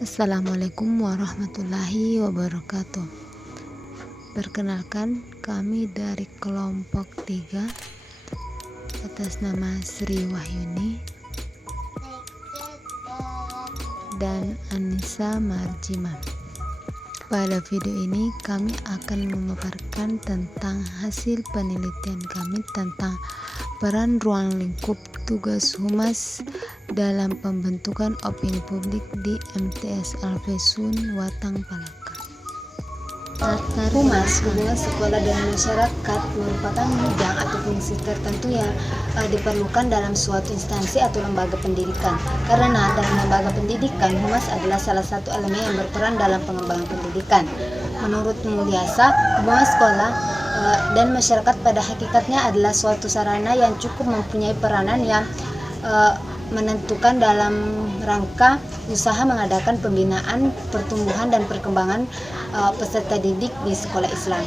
Assalamualaikum warahmatullahi wabarakatuh. Perkenalkan, kami dari kelompok 3 atas nama Sri Wahyuni dan Anissa Marjima. Pada video ini kami akan memaparkan tentang hasil penelitian kami tentang peran ruang lingkup tugas humas dalam pembentukan opini publik di MTS Alfesun Watang Palaka. Humas, hubungan sekolah dan masyarakat, merupakan bidang atau fungsi tertentu yang diperlukan dalam suatu instansi atau lembaga pendidikan. Karena dalam lembaga pendidikan, humas adalah salah satu elemen yang berperan dalam pengembangan pendidikan. Menurut Mulyasa, hubungan sekolah dan masyarakat pada hakikatnya adalah suatu sarana yang cukup mempunyai peranan yang menentukan dalam rangka usaha mengadakan pembinaan, pertumbuhan, dan perkembangan peserta didik di sekolah Islam.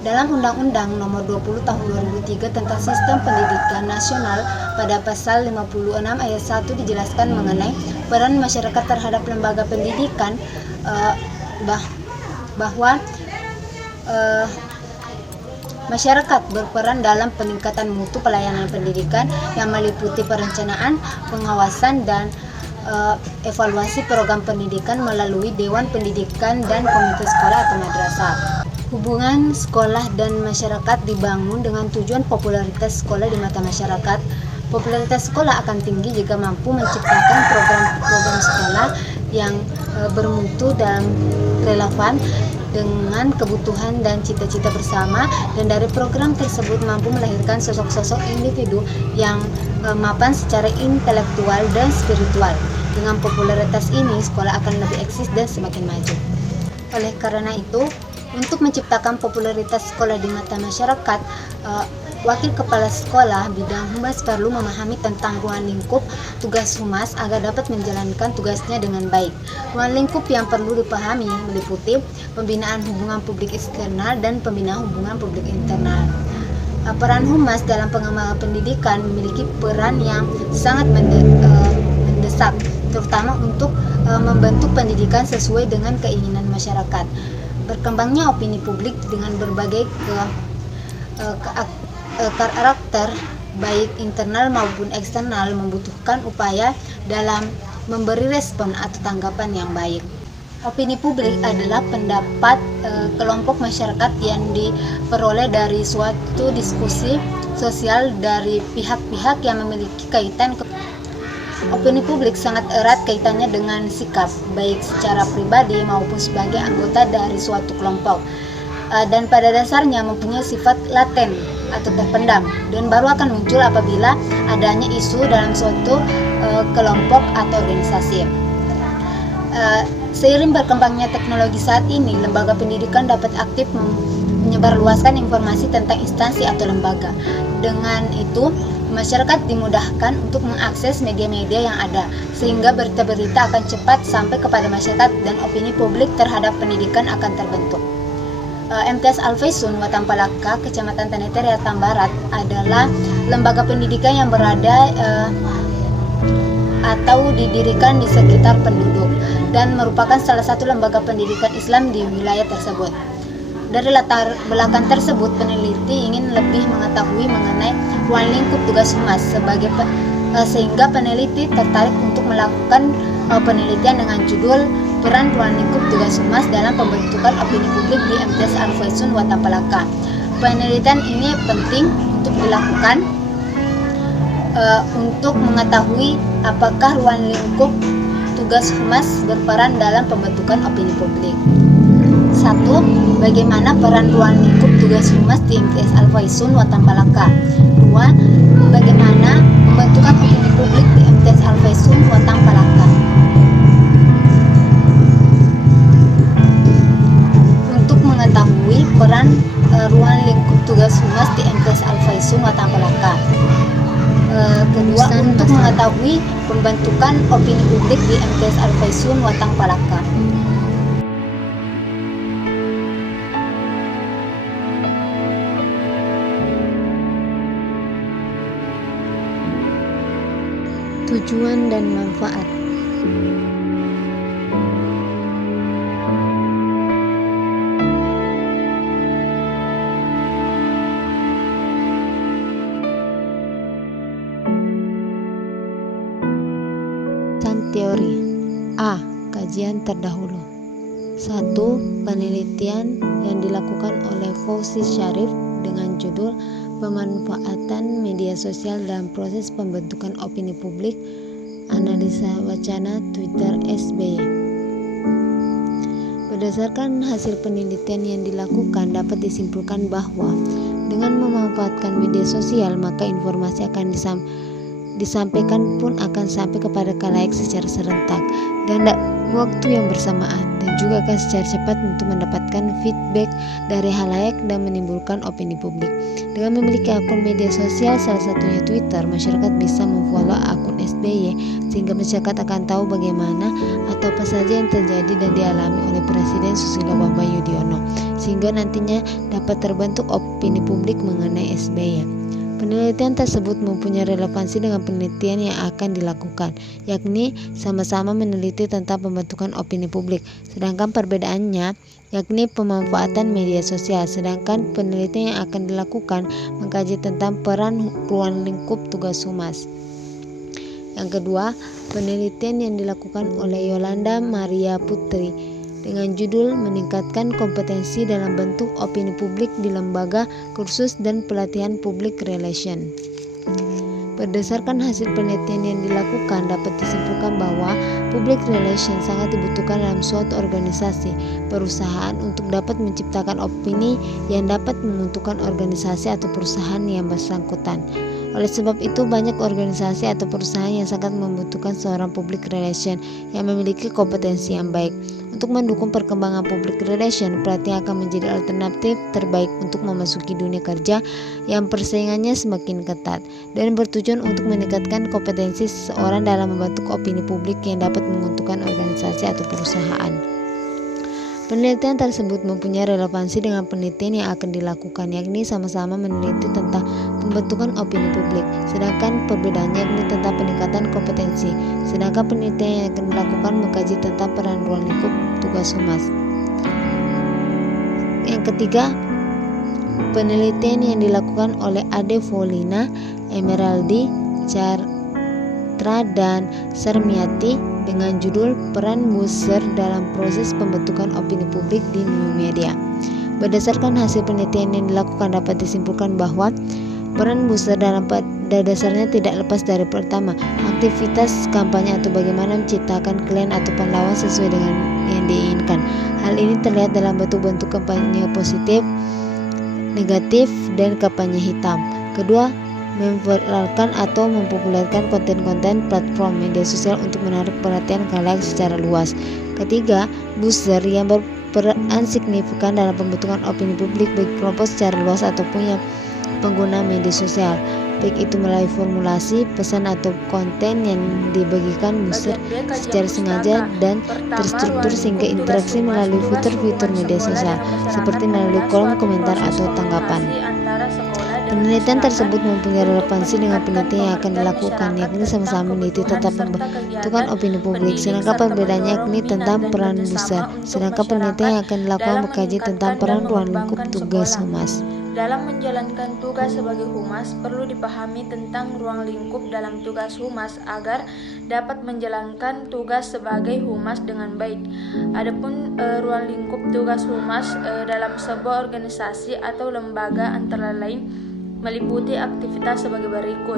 Dalam Undang-Undang Nomor 20 Tahun 2003 tentang Sistem Pendidikan Nasional, pada pasal 56 ayat 1 dijelaskan mengenai peran masyarakat terhadap lembaga pendidikan, bahwa masyarakat berperan dalam peningkatan mutu pelayanan pendidikan yang meliputi perencanaan, pengawasan, dan evaluasi program pendidikan melalui Dewan Pendidikan dan Komite Sekolah atau Madrasah. Hubungan sekolah dan masyarakat dibangun dengan tujuan popularitas sekolah di mata masyarakat. Popularitas sekolah akan tinggi jika mampu menciptakan program-program sekolah yang bermutu dan relevan dengan kebutuhan dan cita-cita bersama, dan dari program tersebut mampu melahirkan sosok-sosok individu yang mapan secara intelektual dan spiritual. Dengan popularitas ini, sekolah akan lebih eksis dan semakin maju. Oleh karena itu, untuk menciptakan popularitas sekolah di mata masyarakat, Wakil Kepala Sekolah bidang humas perlu memahami tentang ruang lingkup tugas humas agar dapat menjalankan tugasnya dengan baik. Ruang lingkup yang perlu dipahami meliputi pembinaan hubungan publik eksternal dan pembinaan hubungan publik internal. Peran humas dalam pengembangan pendidikan memiliki peran yang sangat mendesak, terutama untuk membentuk pendidikan sesuai dengan keinginan masyarakat. Berkembangnya opini publik dengan berbagai karakter baik internal maupun eksternal membutuhkan upaya dalam memberi respon atau tanggapan yang baik. Opini publik adalah pendapat kelompok masyarakat yang diperoleh dari suatu diskusi sosial dari pihak-pihak yang memiliki kaitan. Opini publik sangat erat kaitannya dengan sikap, baik secara pribadi maupun sebagai anggota dari suatu kelompok, dan pada dasarnya mempunyai sifat laten atau terpendam, dan baru akan muncul apabila adanya isu dalam suatu kelompok atau organisasi. Seiring berkembangnya teknologi saat ini, lembaga pendidikan dapat aktif menyebarluaskan informasi tentang instansi atau lembaga. Dengan itu, masyarakat dimudahkan untuk mengakses media-media yang ada, sehingga berita-berita akan cepat sampai kepada masyarakat dan opini publik terhadap pendidikan akan terbentuk. MTS Alfesun Watang Palaka, Kecamatan Tanete, Riau Barat adalah lembaga pendidikan yang berada atau didirikan di sekitar penduduk dan merupakan salah satu lembaga pendidikan Islam di wilayah tersebut. Dari latar belakang tersebut, peneliti ingin lebih mengetahui mengenai ruang lingkup tugas humas sehingga peneliti tertarik untuk melakukan penelitian dengan judul Peran Ruang Lingkup Tugas Humas dalam Pembentukan Opini Publik di MTS Alfesun Watang Palaka. Penelitian ini penting untuk dilakukan untuk mengetahui apakah ruang lingkup tugas humas berperan dalam pembentukan opini publik. 1. Bagaimana peran ruang lingkup tugas humas di MTS Alfesun Watang Palaka? 2. Bagaimana pembentukan opini publik di MTS Alfesun Watang Palaka? Untuk mengetahui peran ruang lingkup tugas humas di MTS Alfesun Watang Palaka. Kedua, untuk mengetahui pembentukan opini publik di MTS Alfesun Watang Palaka. Tujuan dan manfaat. Rujukan teori. A. Kajian terdahulu. 1. Penelitian yang dilakukan oleh Fauzi Syarif dengan judul Pemanfaatan Media Sosial dalam Proses Pembentukan Opini Publik, Analisa Wacana Twitter SBY. Berdasarkan hasil penelitian yang dilakukan, dapat disimpulkan bahwa dengan memanfaatkan media sosial, maka informasi akan disampaikan pun akan sampai kepada khalayak secara serentak dan waktu yang bersamaan, dan juga akan secara cepat untuk mendapatkan feedback dari khalayak dan menimbulkan opini publik. Dengan memiliki akun media sosial, salah satunya Twitter, masyarakat bisa memfollow akun SBY sehingga masyarakat akan tahu bagaimana atau apa saja yang terjadi dan dialami oleh Presiden Susilo Bambang Yudhoyono, sehingga nantinya dapat terbentuk opini publik mengenai SBY. Penelitian tersebut mempunyai relevansi dengan penelitian yang akan dilakukan, yakni sama-sama meneliti tentang pembentukan opini publik, sedangkan perbedaannya yakni pemanfaatan media sosial, sedangkan penelitian yang akan dilakukan mengkaji tentang peran ruang lingkup tugas humas. Yang kedua, penelitian yang dilakukan oleh Yolanda Maria Putri dengan judul Meningkatkan Kompetensi dalam Bentuk Opini Publik di Lembaga Kursus dan Pelatihan Public Relation. Berdasarkan hasil penelitian yang dilakukan, dapat disimpulkan bahwa public relation sangat dibutuhkan dalam suatu organisasi perusahaan untuk dapat menciptakan opini yang dapat menguntungkan organisasi atau perusahaan yang bersangkutan. Oleh sebab itu, banyak organisasi atau perusahaan yang sangat membutuhkan seorang public relation yang memiliki kompetensi yang baik. Untuk mendukung perkembangan public relation, pelatihan akan menjadi alternatif terbaik untuk memasuki dunia kerja yang persaingannya semakin ketat dan bertujuan untuk meningkatkan kompetensi seseorang dalam membentuk opini publik yang dapat menguntungkan organisasi atau perusahaan. Penelitian tersebut mempunyai relevansi dengan penelitian yang akan dilakukan, yakni sama-sama meneliti tentang pembentukan opini publik, sedangkan perbedaannya yakni tentang peningkatan kompetensi, sedangkan penelitian yang akan dilakukan mengkaji tentang peran ruang lingkup tugas humas. Yang ketiga, penelitian yang dilakukan oleh Ade Volina, Emeraldi, Chatra, dan Sarmiati dengan judul Peran Buzzer dalam Proses Pembentukan Opini Publik di New Media. Berdasarkan hasil penelitian yang dilakukan, dapat disimpulkan bahwa peran buzzer pada dasarnya tidak lepas dari pertama, aktivitas kampanye atau bagaimana menciptakan klien atau pahlawan sesuai dengan yang diinginkan. Hal ini terlihat dalam bentuk-bentuk kampanye positif, negatif, dan kampanye hitam. Kedua, memviralkan atau mempopulerkan konten-konten platform media sosial untuk menarik perhatian khalayak secara luas. Ketiga, buzzer yang berperan signifikan dalam pembentukan opini publik bagi kelompok secara luas ataupun yang pengguna media sosial, baik itu melalui formulasi, pesan atau konten yang dibagikan buzzer secara sengaja dan terstruktur sehingga interaksi melalui fitur-fitur media sosial seperti melalui kolom komentar atau tanggapan. Penelitian tersebut mempunyai relevansi dengan penelitian yang akan dilakukan, yakni sama-sama meneliti tentang pembentukan opini publik, sedangkan perbedaannya yakni tentang peran buzzer, sedangkan penelitian yang akan dilakukan mengkaji tentang peran ruang lingkup tugas humas. Dalam menjalankan tugas sebagai humas, perlu dipahami tentang ruang lingkup dalam tugas humas agar dapat menjalankan tugas sebagai humas dengan baik. Adapun ruang lingkup tugas humas dalam sebuah organisasi atau lembaga antara lain meliputi aktivitas sebagai berikut.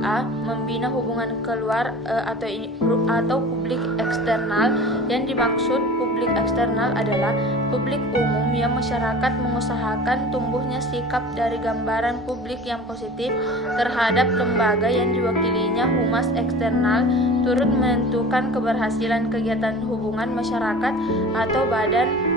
A. Membina hubungan keluar atau publik eksternal. Yang dimaksud publik eksternal adalah publik umum yang masyarakat mengusahakan tumbuhnya sikap dari gambaran publik yang positif terhadap lembaga yang diwakilinya. Humas eksternal turut menentukan keberhasilan kegiatan hubungan masyarakat atau badan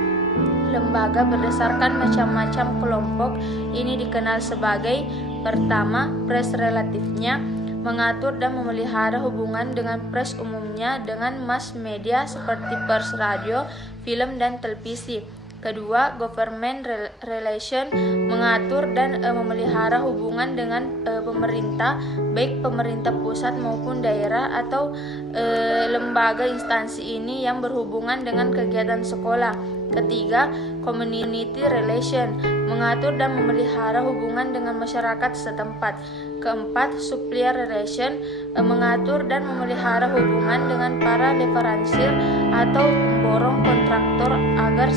lembaga berdasarkan macam-macam kelompok. Ini dikenal sebagai pertama, pers relatifnya, mengatur dan memelihara hubungan dengan pers umumnya dengan mass media seperti pers radio, film, dan televisi. Kedua, government relation, mengatur dan memelihara hubungan dengan pemerintah, baik pemerintah pusat maupun daerah atau lembaga instansi ini yang berhubungan dengan kegiatan sekolah. Ketiga, community relation, mengatur dan memelihara hubungan dengan masyarakat setempat. Keempat, supplier relation, mengatur dan memelihara hubungan dengan para leverancier atau pemborong kontraktor agar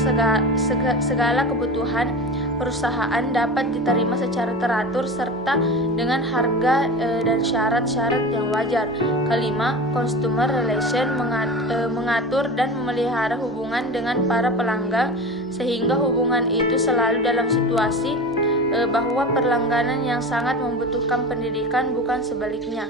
segala kebutuhan perusahaan dapat diterima secara teratur serta dengan harga dan syarat-syarat yang wajar. Kelima, consumer relation, mengatur dan memelihara hubungan dengan para pelanggan sehingga hubungan itu selalu dalam situasi bahwa perlangganan yang sangat membutuhkan pendidikan, bukan sebaliknya.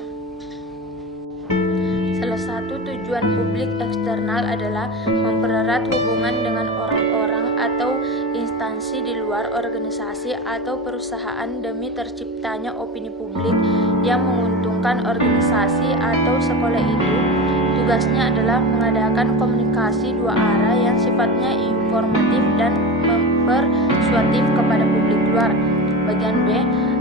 Salah satu tujuan publik eksternal adalah mempererat hubungan dengan orang-orang atau instansi di luar organisasi atau perusahaan demi terciptanya opini publik yang menguntungkan organisasi atau sekolah itu. Tugasnya adalah mengadakan komunikasi dua arah yang sifatnya informatif dan persuasif kepada publik luar. Bagian B,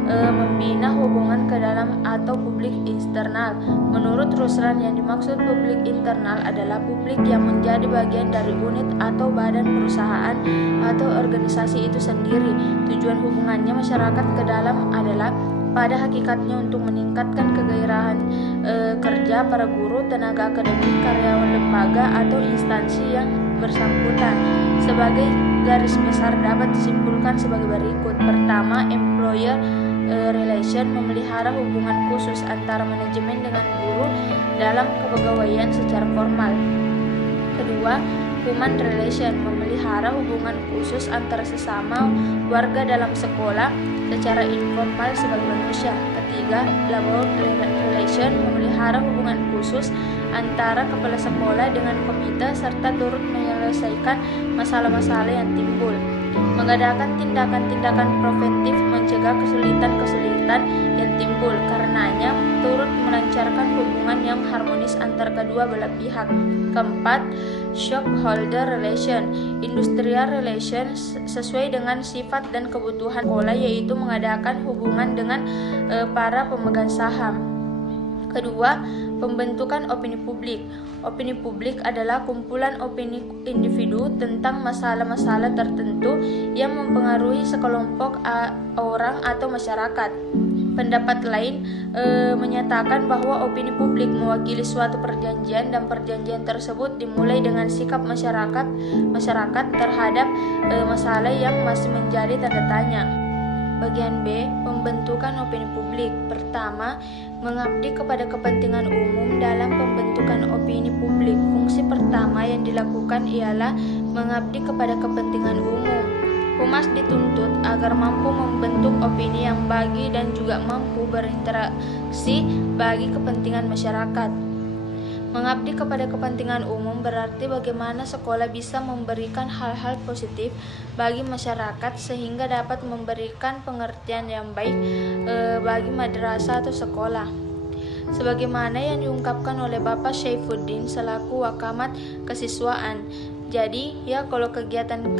membina hubungan ke dalam atau publik eksternal. Menurut Ruslan, yang dimaksud publik internal adalah publik yang menjadi bagian dari unit atau badan perusahaan atau organisasi itu sendiri. Tujuan hubungannya masyarakat ke dalam adalah pada hakikatnya untuk meningkatkan kegairahan kerja para guru, tenaga akademik, karyawan lembaga atau instansi yang bersangkutan. Sebagai garis besar dapat disimpulkan sebagai berikut. Pertama, employer relation, memelihara hubungan khusus antara manajemen dengan guru dalam kepegawaian secara formal. Kedua, human relation, memelihara hubungan khusus antara sesama warga dalam sekolah secara informal sebagai manusia. Ketiga, labor relation, memelihara hubungan khusus antara kepala sekolah dengan komite serta turut menyelesaikan masalah-masalah yang timbul. Mengadakan tindakan-tindakan preventif mencegah kesulitan-kesulitan yang timbul, karenanya turut melancarkan hubungan yang harmonis antar kedua belah pihak. Keempat, stockholder relation, industrial relation, sesuai dengan sifat dan kebutuhan sekolah, yaitu mengadakan hubungan dengan para pemegang saham. Kedua, pembentukan opini publik. Opini publik adalah kumpulan opini individu tentang masalah-masalah tertentu yang mempengaruhi sekelompok orang atau masyarakat. Pendapat lain menyatakan bahwa opini publik mewakili suatu perjanjian dan perjanjian tersebut dimulai dengan sikap masyarakat terhadap masalah yang masih menjadi tanda tanya. Bagian B, pembentukan opini publik. Pertama, mengabdi kepada kepentingan umum dalam pembentukan opini publik. Fungsi pertama yang dilakukan ialah mengabdi kepada kepentingan umum. Humas dituntut agar mampu membentuk opini yang bagi dan juga mampu berinteraksi bagi kepentingan masyarakat. Mengabdi kepada kepentingan umum berarti bagaimana sekolah bisa memberikan hal-hal positif bagi masyarakat sehingga dapat memberikan pengertian yang baik bagi madrasah atau sekolah. Sebagaimana yang diungkapkan oleh Bapak Syaifuddin selaku Wakamat Kesiswaan. Jadi ya, kalau kegiatan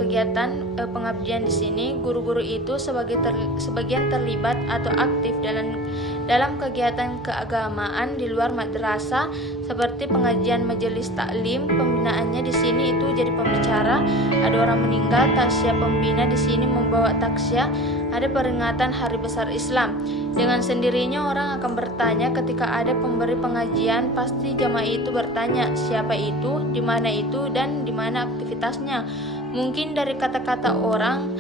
pengabdian di sini, guru-guru itu sebagian terlibat atau aktif dalam kegiatan keagamaan di luar madrasah seperti pengajian majelis taklim. Pembinaannya di sini itu jadi pembicara, ada orang meninggal, taksya pembina di sini membawa taksya, ada peringatan hari besar Islam. Dengan sendirinya orang akan bertanya ketika ada pemberi pengajian, pasti jamaah itu bertanya siapa itu, di mana itu, dan di mana aktivitasnya. Mungkin dari kata-kata orang,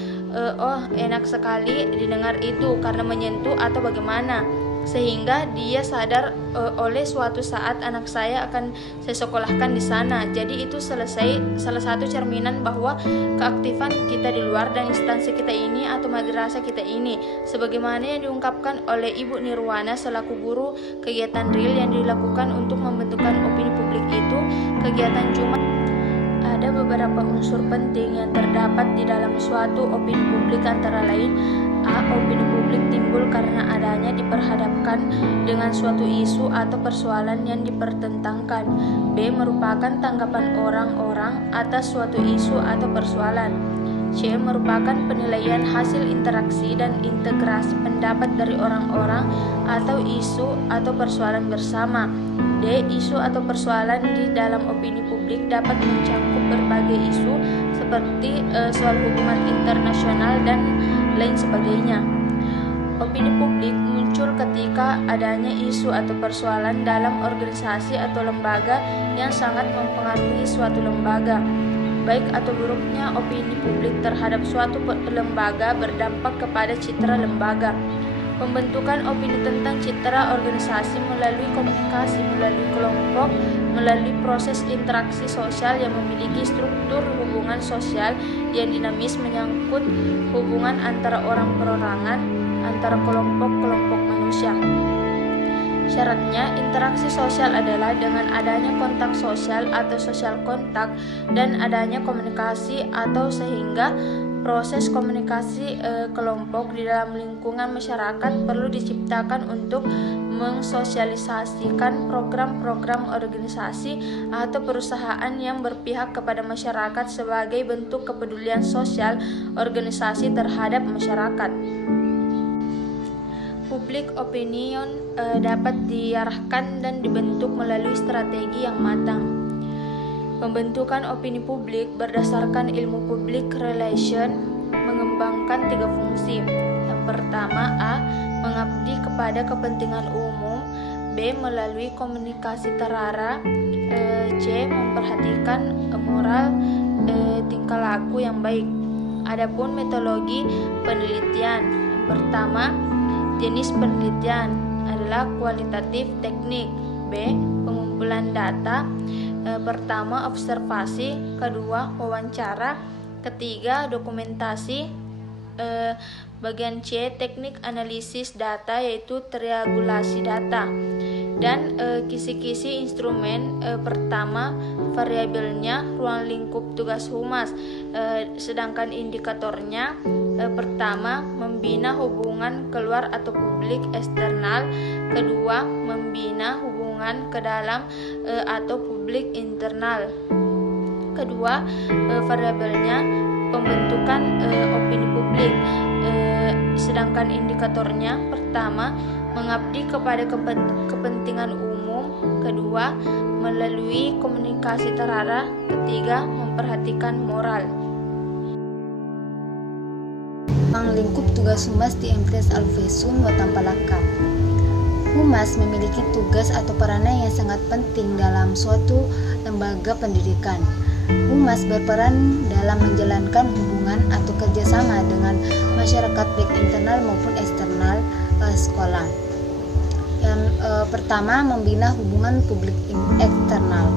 oh enak sekali didengar itu karena menyentuh atau bagaimana, sehingga dia sadar oleh suatu saat anak saya akan saya sekolahkan di sana. Jadi itu salah satu cerminan bahwa keaktifan kita di luar dan instansi kita ini atau madrasah kita ini, sebagaimana yang diungkapkan oleh Ibu Nirwana selaku guru, kegiatan real yang dilakukan untuk membentukkan opini publik itu kegiatan cuma. Ada beberapa unsur penting yang terdapat di dalam suatu opini publik, antara lain: A. Opini publik timbul karena adanya diperhadapkan dengan suatu isu atau persoalan yang dipertentangkan. B. Merupakan tanggapan orang-orang atas suatu isu atau persoalan. C. Merupakan penilaian hasil interaksi dan integrasi pendapat dari orang-orang atau isu atau persoalan bersama. D. Isu atau persoalan di dalam opini publik dapat mencakup berbagai isu seperti soal hubungan internasional dan lain sebagainya. Opini publik muncul ketika adanya isu atau persoalan dalam organisasi atau lembaga yang sangat mempengaruhi suatu lembaga. Baik atau buruknya opini publik terhadap suatu lembaga berdampak kepada citra lembaga. Pembentukan opini tentang citra organisasi melalui komunikasi, melalui kelompok, melalui proses interaksi sosial yang memiliki struktur hubungan sosial yang dinamis, menyangkut hubungan antara orang perorangan, antara kelompok-kelompok manusia. Syaratnya, interaksi sosial adalah dengan adanya kontak sosial atau sosial kontak dan adanya komunikasi atau sehingga proses komunikasi kelompok di dalam lingkungan masyarakat perlu diciptakan untuk mensosialisasikan program-program organisasi atau perusahaan yang berpihak kepada masyarakat sebagai bentuk kepedulian sosial organisasi terhadap masyarakat. Public opinion dapat diarahkan dan dibentuk melalui strategi yang matang. Pembentukan opini publik berdasarkan ilmu public relation mengembangkan 3 fungsi. Yang pertama, A. Mengabdi kepada kepentingan umum. B. Melalui komunikasi terarah. C. Memperhatikan moral tingkah laku yang baik. Adapun metodologi penelitian. Yang pertama, jenis penelitian adalah kualitatif teknik. B. Pengumpulan data. Pertama, observasi. Kedua, wawancara. Ketiga, dokumentasi. Bagian C, teknik analisis data, yaitu triangulasi data. Dan kisi-kisi instrumen. Pertama, variabelnya ruang lingkup tugas humas, sedangkan indikatornya pertama, membina hubungan keluar atau publik eksternal. Kedua, membina hubungan ke dalam atau publik internal. Kedua, variabelnya pembentukan opini publik, sedangkan indikatornya pertama, mengabdi kepada kepentingan umum. Kedua, melalui komunikasi terarah. Ketiga, memperhatikan moral. Ruang lingkup tugas humas di MTs Alvesum Watampalaka. Humas memiliki tugas atau peranan yang sangat penting dalam suatu lembaga pendidikan. Humas berperan dalam menjalankan hubungan atau kerjasama dengan masyarakat baik internal maupun eksternal sekolah. Yang pertama, membina hubungan publik eksternal.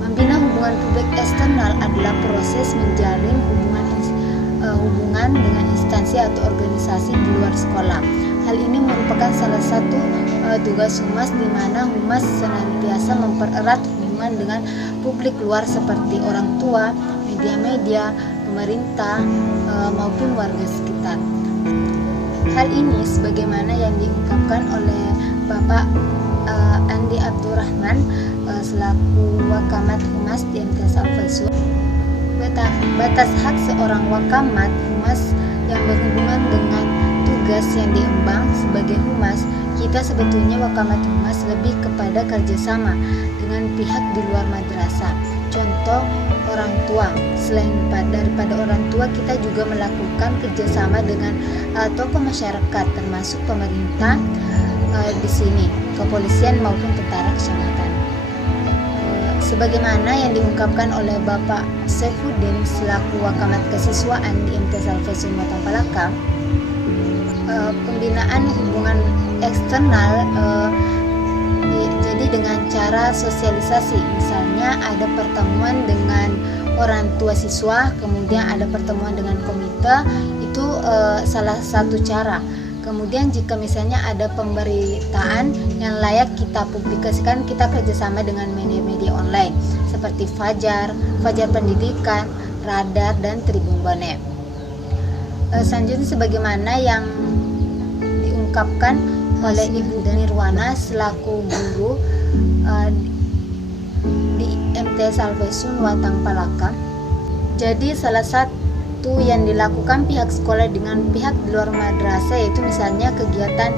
Membina hubungan publik eksternal adalah proses menjalin hubungan dengan instansi atau organisasi di luar sekolah. Hal ini merupakan salah satu tugas humas di mana humas senantiasa mempererat hubungan dengan publik luar seperti orang tua, media-media, pemerintah, maupun warga sekitar. Hal ini sebagaimana yang diungkapkan oleh Bapak Andi Abdurrahman selaku Wakamat Humas di MTs Alvesum. Batas hak seorang wakamat humas yang berhubungan dengan tugas yang diemban sebagai humas. Kita sebetulnya wakamat humas lebih kepada kerjasama dengan pihak di luar madrasah. Contoh, orang tua. Selain daripada orang tua, kita juga melakukan kerjasama dengan tokoh masyarakat termasuk pemerintah di sini, kepolisian maupun tentara kecamatan. Sebagaimana yang diungkapkan oleh Bapak Saifuddin selaku Wakamat Kesiswaan di MTs Alvesum Watampalaka, pembinaan hubungan eksternal jadi dengan cara sosialisasi. Misalnya ada pertemuan dengan orang tua siswa, kemudian ada pertemuan dengan komite, itu salah satu cara. Kemudian jika misalnya ada pemberitaan yang layak kita publikasikan, kita kerjasama dengan media-media online seperti Fajar Pendidikan, Radar, dan Tribun Bone. Selanjutnya sebagaimana yang diungkapkan oleh Ibu Nirwana selaku guru di MTs Alvesum Watampalaka. Jadi salah satu yang dilakukan pihak sekolah dengan pihak di luar madrasah yaitu misalnya kegiatan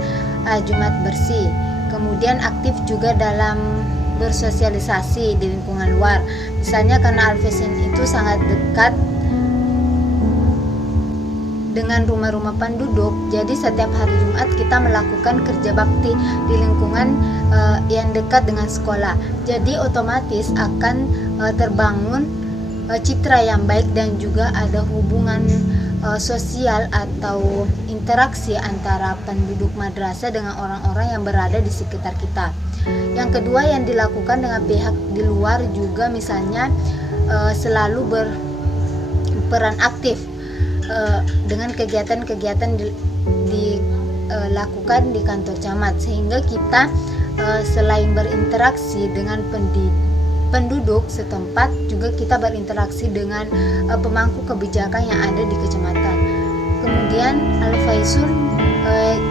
Jumat bersih. Kemudian aktif juga dalam bersosialisasi di lingkungan luar. Misalnya karena Alvesum itu sangat dekat dengan rumah-rumah penduduk. Jadi setiap hari Jumat kita melakukan kerja bakti di lingkungan yang dekat dengan sekolah. Jadi otomatis akan terbangun citra yang baik dan juga ada hubungan sosial atau interaksi antara penduduk madrasah dengan orang-orang yang berada di sekitar kita. Yang kedua yang dilakukan dengan pihak di luar juga, misalnya selalu berperan aktif dengan kegiatan-kegiatan dilakukan di kantor camat, sehingga kita selain berinteraksi dengan penduduk setempat, juga kita berinteraksi dengan pemangku kebijakan yang ada di kecamatan. Kemudian Al-Faisul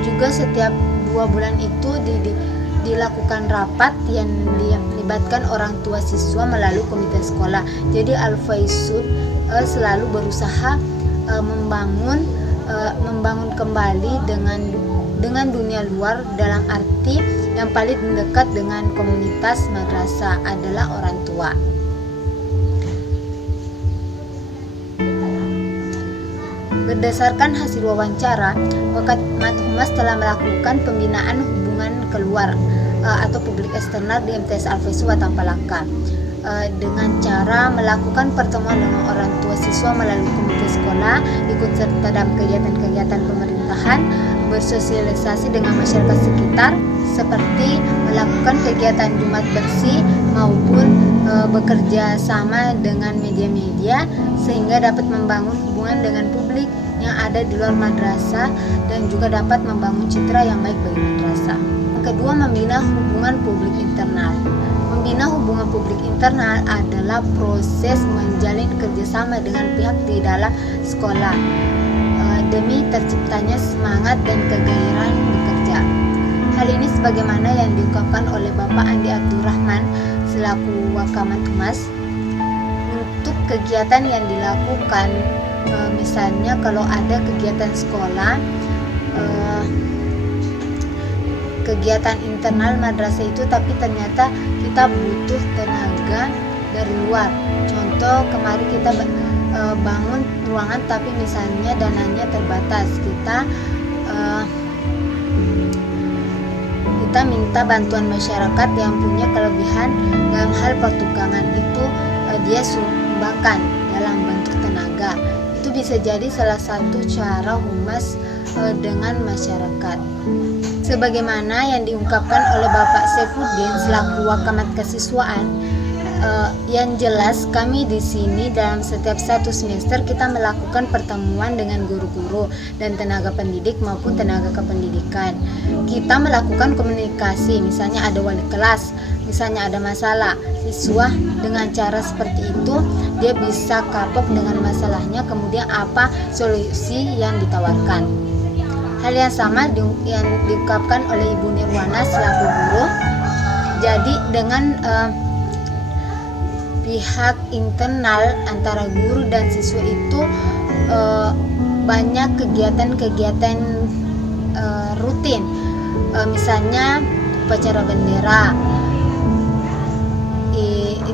juga setiap 2 bulan itu dilakukan rapat yang melibatkan orang tua siswa melalui komite sekolah. Jadi Al-Faisul selalu berusaha membangun kembali dengan dunia luar, dalam arti yang paling dekat dengan komunitas madrasah adalah orang tua. Berdasarkan hasil wawancara, Wakamat Humas telah melakukan pembinaan hubungan keluar atau publik eksternal di MTS Al-Faisul Tampalaka dengan cara melakukan pertemuan dengan orang tua siswa melalui komite sekolah, ikut serta dalam kegiatan-kegiatan pemerintahan, bersosialisasi dengan masyarakat sekitar, seperti melakukan kegiatan Jumat bersih maupun bekerja sama dengan media-media, sehingga dapat membangun hubungan dengan publik yang ada di luar madrasah dan juga dapat membangun citra yang baik bagi madrasah. Yang kedua, membina hubungan publik internal. Membina hubungan publik internal adalah proses menjalin kerjasama dengan pihak di dalam sekolah demi terciptanya semangat dan kegairahan bekerja. Hal ini sebagaimana yang diungkapkan oleh Bapak Andi Abdurrahman selaku Wakamat Humas. Untuk kegiatan yang dilakukan, misalnya kalau ada kegiatan sekolah, kegiatan internal madrasah itu, tapi ternyata kita butuh tenaga dari luar. Contoh, kemarin kita bangun ruangan tapi misalnya dananya terbatas, kita minta bantuan masyarakat yang punya kelebihan dalam hal pertukangan, itu dia sumbangkan dalam bentuk tenaga. Itu bisa jadi salah satu cara humas dengan masyarakat. Sebagaimana yang diungkapkan oleh Bapak Saifuddin selaku Wakamat Kesiswaan, yang jelas kami di sini dalam setiap 1 semester kita melakukan pertemuan dengan guru-guru dan tenaga pendidik maupun tenaga kependidikan. Kita melakukan komunikasi, misalnya ada wali kelas, misalnya ada masalah, siswa dengan cara seperti itu dia bisa kapok dengan masalahnya, kemudian apa solusi yang ditawarkan. Hal yang sama yang diungkapkan oleh Ibu Nirwana selaku guru. Jadi dengan pihak internal antara guru dan siswa itu banyak kegiatan-kegiatan rutin, misalnya upacara bendera.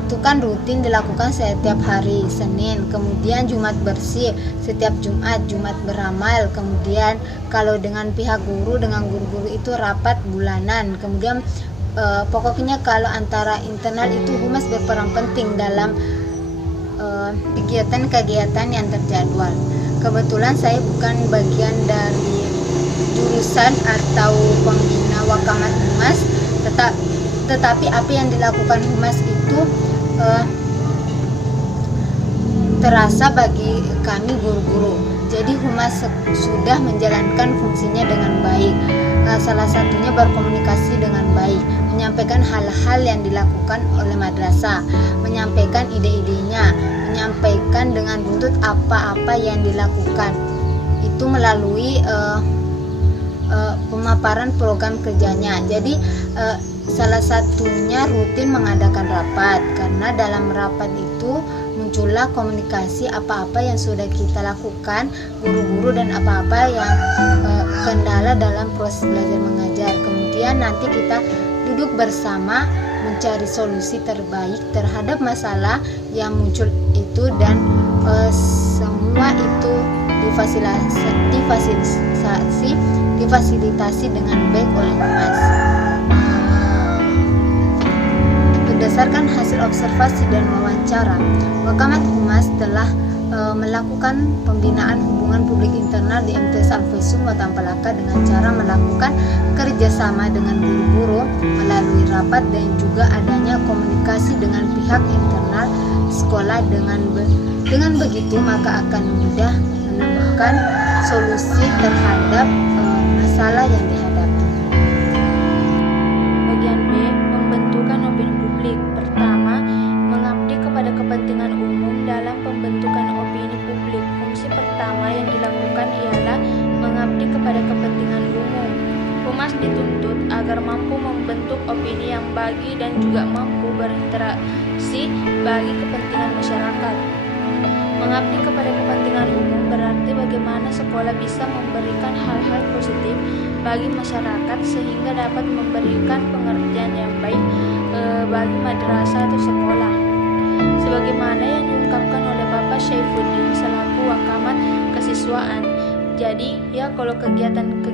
Itu kan rutin dilakukan setiap hari Senin. Kemudian Jumat bersih setiap Jumat, Jumat beramal. Kemudian kalau dengan pihak guru, dengan guru-guru itu rapat bulanan. Kemudian pokoknya kalau antara internal itu humas berperan penting dalam kegiatan-kegiatan yang terjadwal. Kebetulan saya bukan bagian dari jurusan atau pembina Wakamat Humas, tetapi apa yang dilakukan humas itu terasa bagi kami guru-guru. Jadi humas sudah menjalankan fungsinya dengan baik. Salah satunya berkomunikasi dengan baik, menyampaikan hal-hal yang dilakukan oleh madrasah, menyampaikan ide-idenya, menyampaikan dengan buntut apa-apa yang dilakukan. Itu melalui pemaparan program kerjanya. Jadi salah satunya rutin mengadakan rapat, karena dalam rapat itu muncullah komunikasi apa-apa yang sudah kita lakukan guru-guru dan apa-apa yang kendala dalam proses belajar mengajar. Kemudian nanti kita duduk bersama mencari solusi terbaik terhadap masalah yang muncul itu, dan semua itu difasilitasi dengan baik oleh humas. Berdasarkan hasil observasi dan wawancara, Wakamat Humas telah melakukan pembinaan hubungan publik internal di MTS Al-Faisum Watampalaka dengan cara melakukan kerjasama dengan guru-guru melalui rapat dan juga adanya komunikasi dengan pihak internal sekolah. Dengan begitu maka akan mudah menemukan solusi terhadap masalah yang dihadapi. Bagian B, pembentukan opini publik. Pertama, mengabdi kepada kepentingan umum dalam pembentukan opini publik. Fungsi pertama yang dilakukan ialah mengabdi kepada kepentingan umum. Humas dituntut agar mampu membentuk opini yang bagi dan juga mampu berinteraksi bagi kepentingan masyarakat. Mengabdi kepada kepentingan umum berarti bagaimana sekolah bisa memberikan hal-hal positif bagi masyarakat sehingga dapat memberikan pengertian yang baik bagi madrasah atau sekolah. Sebagaimana yang diungkapkan oleh Bapak Syaifuddin selaku Wakamat Kesiswaan. Jadi ya kalau kegiatan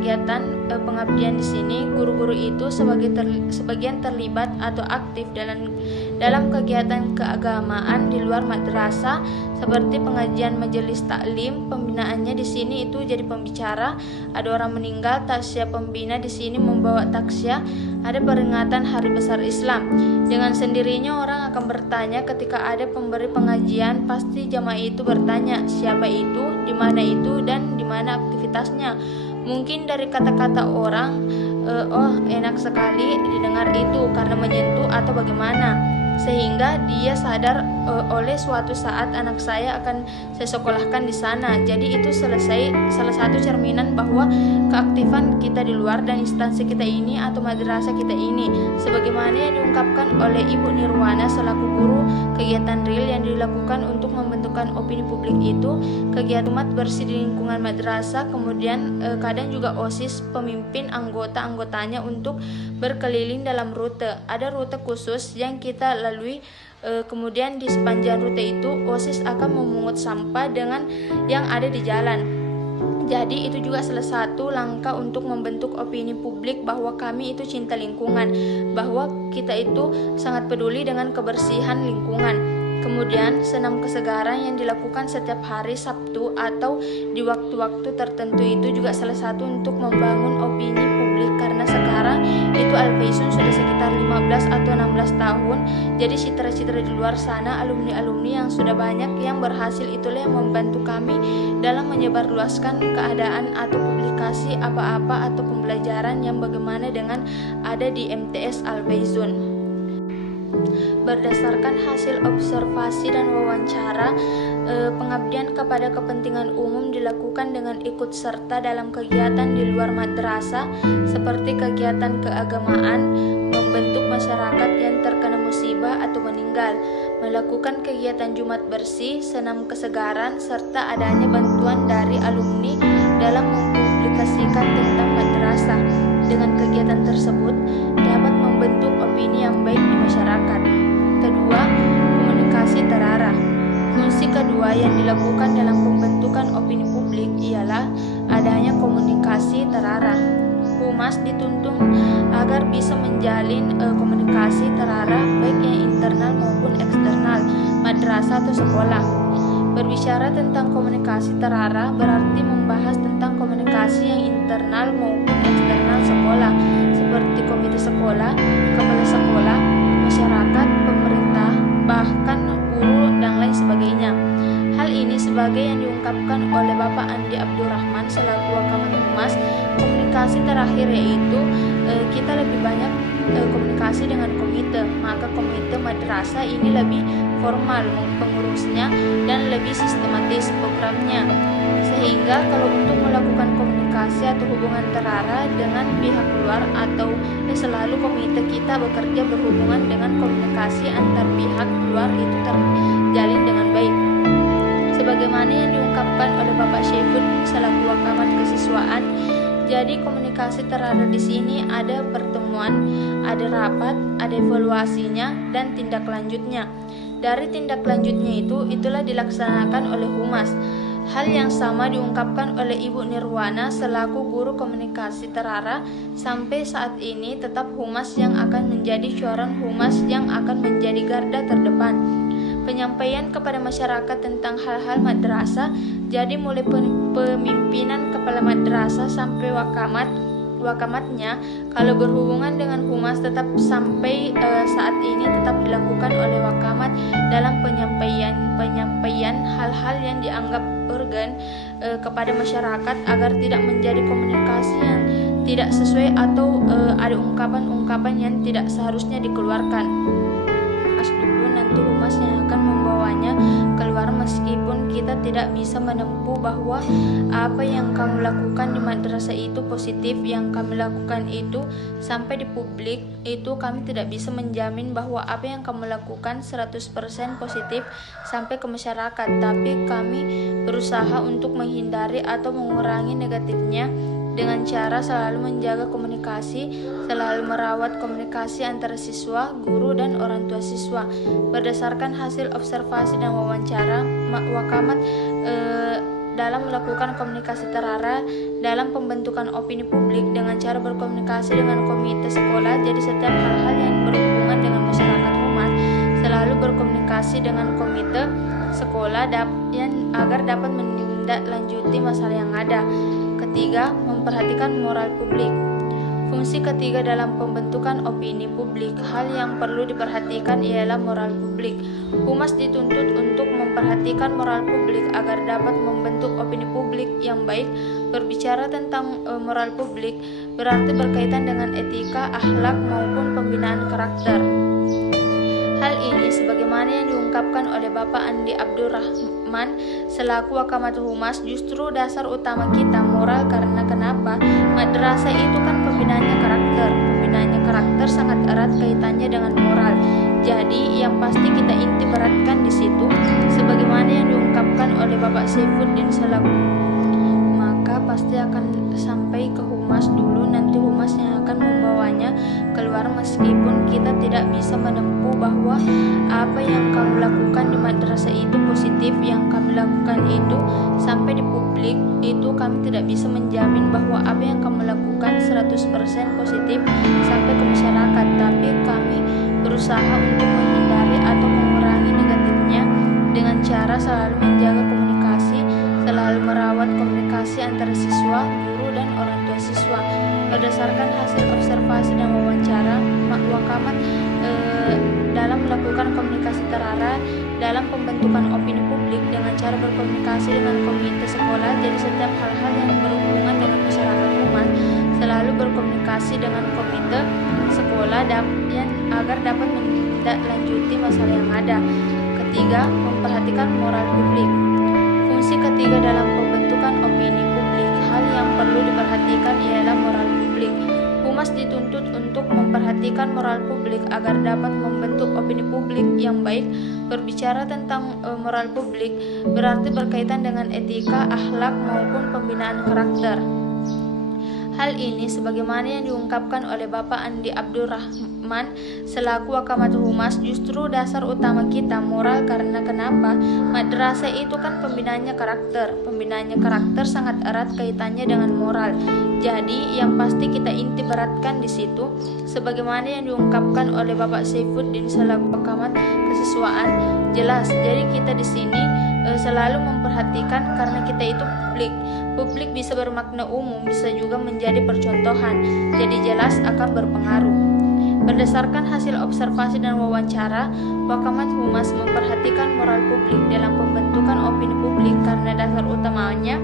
pengabdian di sini guru-guru itu sebagian terlibat atau aktif dalam kegiatan keagamaan di luar madrasah seperti pengajian majelis taklim. Pembinaannya di sini itu jadi pembicara, ada orang meninggal, takziah pembina di sini membawa takziah, ada peringatan hari besar Islam. Dengan sendirinya orang akan bertanya ketika ada pemberi pengajian, pasti jamaah itu bertanya siapa itu, di mana itu, dan di mana aktivitasnya. Mungkin dari kata-kata orang, oh enak sekali didengar itu karena menyentuh atau bagaimana, sehingga dia sadar oleh suatu saat anak saya akan saya sekolahkan di sana. Jadi itu salah satu cerminan bahwa keaktifan kita di luar dan instansi kita ini atau madrasah kita ini, sebagaimana yang diungkapkan oleh Ibu Nirwana selaku guru kegiatan real yang dilakukan untuk membentukkan opini publik itu, kegiatan umat bersih di lingkungan madrasah, kemudian kadang juga OSIS pemimpin anggotanya untuk berkeliling dalam rute. Ada rute khusus yang kita lalui. Kemudian di sepanjang rute itu OSIS akan memungut sampah dengan yang ada di jalan. Jadi itu juga salah satu langkah untuk membentuk opini publik bahwa kami itu cinta lingkungan, bahwa kita itu sangat peduli dengan kebersihan lingkungan. Kemudian senam kesegaran yang dilakukan setiap hari Sabtu atau di waktu-waktu tertentu itu juga salah satu untuk membangun opini publik, karena sekarang itu Al-Faisum sudah sekitar 15 atau 16 tahun. Jadi citra-citra di luar sana, alumni-alumni yang sudah banyak yang berhasil, itulah yang membantu kami dalam menyebarluaskan keadaan atau publikasi apa-apa atau pembelajaran yang bagaimana dengan ada di MTS Al-Faisum. Berdasarkan hasil observasi dan wawancara, pengabdian kepada kepentingan umum dilakukan dengan ikut serta dalam kegiatan di luar madrasah seperti kegiatan keagamaan, membentuk masyarakat yang terkena musibah atau meninggal, melakukan kegiatan Jumat bersih, senam kesegaran, serta adanya bantuan dari alumni dalam mempublikasikan tentang madrasah. Dengan kegiatan tersebut dapat membentuk opini yang baik di masyarakat. Kedua, komunikasi terarah. Fungsi kedua yang dilakukan dalam pembentukan opini publik ialah adanya komunikasi terarah. Humas dituntun agar bisa menjalin komunikasi terarah baik yang internal maupun eksternal madrasah atau sekolah. Berbicara tentang komunikasi terarah berarti membahas tentang komunikasi yang internal maupun eksternal sekolah, seperti komite sekolah, kepala sekolah, masyarakat, pemerintah, bahkan guru dan lain sebagainya. Hal ini sebagai yang diungkapkan oleh Bapak Andi Abdurrahman selaku Wakamat Humas. Komunikasi terakhir yaitu kita lebih banyak komunikasi dengan komite, maka komite madrasah ini lebih formal pengurusnya dan lebih sistematis programnya, sehingga kalau untuk melakukan komunikasi atau hubungan terarah dengan pihak luar atau selalu komite kita bekerja berhubungan dengan komunikasi antar pihak luar itu terjalin dengan baik. Sebagaimana yang diungkapkan oleh Bapak Syaifuddin selaku Wakamat Kesiswaan, jadi komunikasi terarah di sini ada pertemuan, ada rapat, ada evaluasinya dan tindak lanjutnya. Dari tindak lanjutnya itulah dilaksanakan oleh humas. Hal yang sama diungkapkan oleh Ibu Nirwana selaku guru komunikasi Terara. Sampai saat ini tetap humas yang akan menjadi coran humas yang akan menjadi garda terdepan penyampaian kepada masyarakat tentang hal-hal madrasah, jadi mulai pemimpinan kepala madrasah sampai wakamatnya. Kalau berhubungan dengan humas tetap sampai saat ini tetap dilakukan oleh wakamat dalam penyampaian hal-hal yang dianggap urgen kepada masyarakat agar tidak menjadi komunikasi yang tidak sesuai atau ada ungkapan-ungkapan yang tidak seharusnya dikeluarkan. Dulu nanti humas yang akan membawanya keluar, meskipun kita tidak bisa menempuh bahwa apa yang kamu lakukan di madrasah itu positif, yang kami lakukan itu sampai di publik itu kami tidak bisa menjamin bahwa apa yang kamu lakukan 100% positif sampai ke masyarakat, tapi kami berusaha untuk menghindari atau mengurangi negatifnya dengan cara selalu menjaga komunikasi, selalu merawat komunikasi antara siswa, guru, dan orang tua siswa. Berdasarkan hasil observasi dan wawancara, wakamat dalam melakukan komunikasi terarah dalam pembentukan opini publik dengan cara berkomunikasi dengan komite sekolah. Jadi setiap hal-hal yang berhubungan dengan masyarakat humas selalu berkomunikasi dengan komite sekolah agar dapat menindaklanjuti masalah yang ada. Ketiga, memperhatikan moral publik. Fungsi ketiga dalam pembentukan opini publik, hal yang perlu diperhatikan ialah moral publik. Humas dituntut untuk memperhatikan moral publik agar dapat membentuk opini publik yang baik. Berbicara tentang moral publik berarti berkaitan dengan etika, akhlak maupun pembinaan karakter. Hal ini sebagaimana yang diungkapkan oleh Bapak Andi Abdurrahman selaku Wakamat Humas, justru dasar utama kita moral. Karena kenapa? Madrasah itu kan pembinaannya karakter. Pembinaannya karakter sangat erat kaitannya dengan moral. Jadi yang pasti kita inti beratkan di situ sebagaimana yang diungkapkan oleh Bapak Saifuddin selaku, maka pasti akan sampai ke humas dulu, nanti humas yang akan membawanya keluar, meskipun kita tidak bisa menempuh bahwa apa yang kamu lakukan di madrasah itu positif, yang kami lakukan itu sampai di publik itu kami tidak bisa menjamin bahwa apa yang kamu lakukan 100% positif sampai ke masyarakat, tapi kami berusaha untuk menghindari atau mengurangi negatifnya dengan cara selalu menjaga komunikasi, selalu merawat komunikasi antara siswa, guru, dan orang tua siswa. Berdasarkan hasil observasi dan wawancara, wakamat dalam melakukan komunikasi terarah dalam pembentukan opini publik dengan cara berkomunikasi dengan komite sekolah. Jadi setiap hal-hal yang berhubungan dengan masyarakat humas selalu berkomunikasi dengan komite sekolah agar dapat menindaklanjuti masalah yang ada. Ketiga, memperhatikan moral publik. Fungsi ketiga dalam pembentukan opini publik, hal yang perlu diperhatikan ialah moral publik. Humas dituntut untuk memperhatikan moral publik agar dapat membentuk opini publik yang baik. Berbicara tentang moral publik berarti berkaitan dengan etika, akhlak maupun pembinaan karakter. Hal ini sebagaimana yang diungkapkan oleh Bapak Andi Abdurrahman selaku Wakamat Humas, justru dasar utama kita moral. Karena kenapa? Madrasah itu kan pembinaannya karakter. Pembinaannya karakter sangat erat kaitannya dengan moral. Jadi yang pasti kita inti beratkan di situ sebagaimana yang diungkapkan oleh Bapak Saifuddin selaku Wakamat Kesiswaan. Jelas. Jadi kita di sini selalu memperhatikan karena kita itu publik. Publik bisa bermakna umum, bisa juga menjadi percontohan. Jadi jelas akan berpengaruh. Berdasarkan hasil observasi dan wawancara, Wakamat Humas memperhatikan moral publik dalam pembentukan opini publik karena dasar utamanya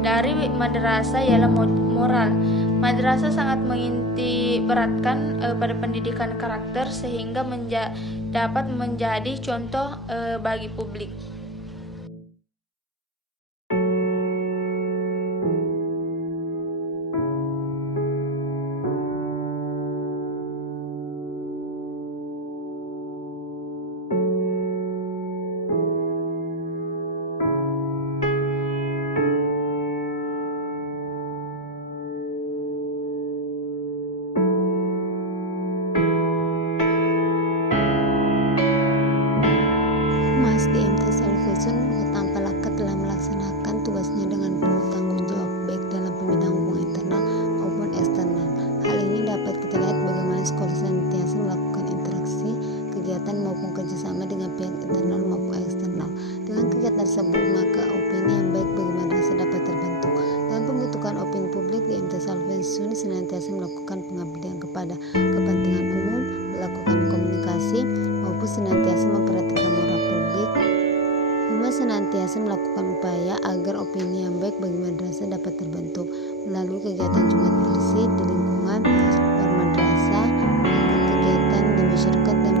dari madrasah ialah moral. Madrasah sangat menginti beratkan pada pendidikan karakter sehingga dapat menjadi contoh bagi publik. Humas di MT Salveson Kota Ampalaka telah melaksanakan luasnya dengan penuh tanggung jawab baik dalam pembinaan hubungan internal maupun eksternal. Hal ini dapat kita lihat bagaimana sekolah senantiasa melakukan interaksi, kegiatan maupun kerjasama dengan pihak internal maupun eksternal. Dengan kegiatan tersebut, maka opini yang baik bagi madrasah dapat terbentuk. Dalam pembentukan opini publik, di MTs Al-Faizun senantiasa melakukan pengabdian kepada kepentingan umum, melakukan komunikasi, maupun senantiasa memperhatikan moral publik. Humas senantiasa melakukan upaya agar opini yang baik bagi madrasah dapat terbentuk melalui kegiatan Jumat bersih di lingkungan bermadrasah, kegiatan di masyarakat dan